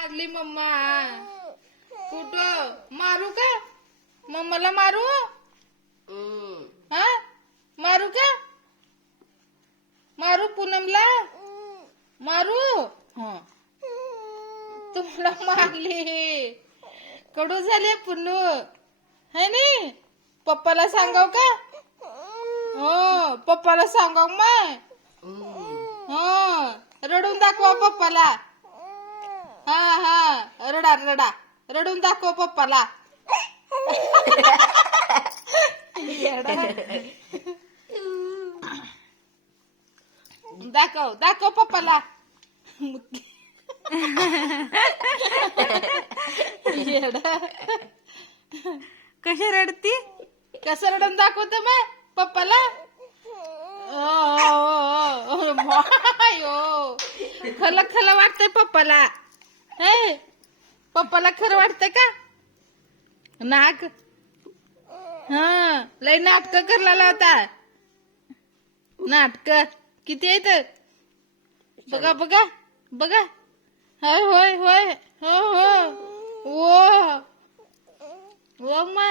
मारली मम्मा. कुठं मारू का? मम्माला मारू? हा मारू का? मारू पूनमला? मारू? हा तुम्हाला मारली. कडू झाले पुन्नू है नी. पप्पाला सांगाव का? हो पप्पाला सांगाव माय. हो रडून दाखवा पप्पाला. हा हा रडा रडा रडून दाखव पप्पाला. दाखव दाखव पप्पाला. कशी रडती? कसं रडून दाखवत मग पप्पाला. खल खल वाटतंय पप्पाला. हे पप्पाला खरं वाटतंय का? नाक हा लय नाटक करला होता. नाटक किती आहेत बघा बघा बघा. होय होय होय हो हो वो वो माय.